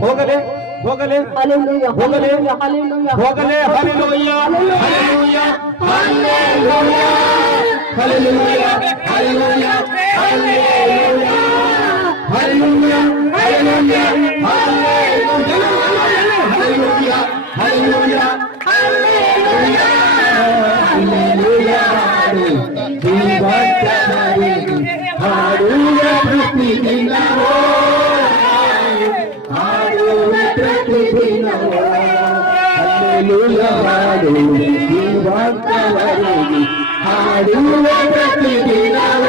ಹೋಗಲೇ ಹೋಗಲೇ Hallelujah. ಹೋಗಲೇ Hallelujah. ಹೋಗಲೇ hallelujah hallelujah hallelujah hallelujah hallelujah hallelujah hallelujah hallelujah hallelujah hallelujah hallelujah hallelujah ಹಾಡುವ ಪ್ರತಿದಿನವೋ ಹಾಡುವ ಪ್ರತಿದಿನವೋ ಹಲ್ಲೆಲೂಯಾ ಹಾಡು ಜೀವಂತವರಿಗೆ ಹಾಡುವ ಪ್ರತಿದಿನವೋ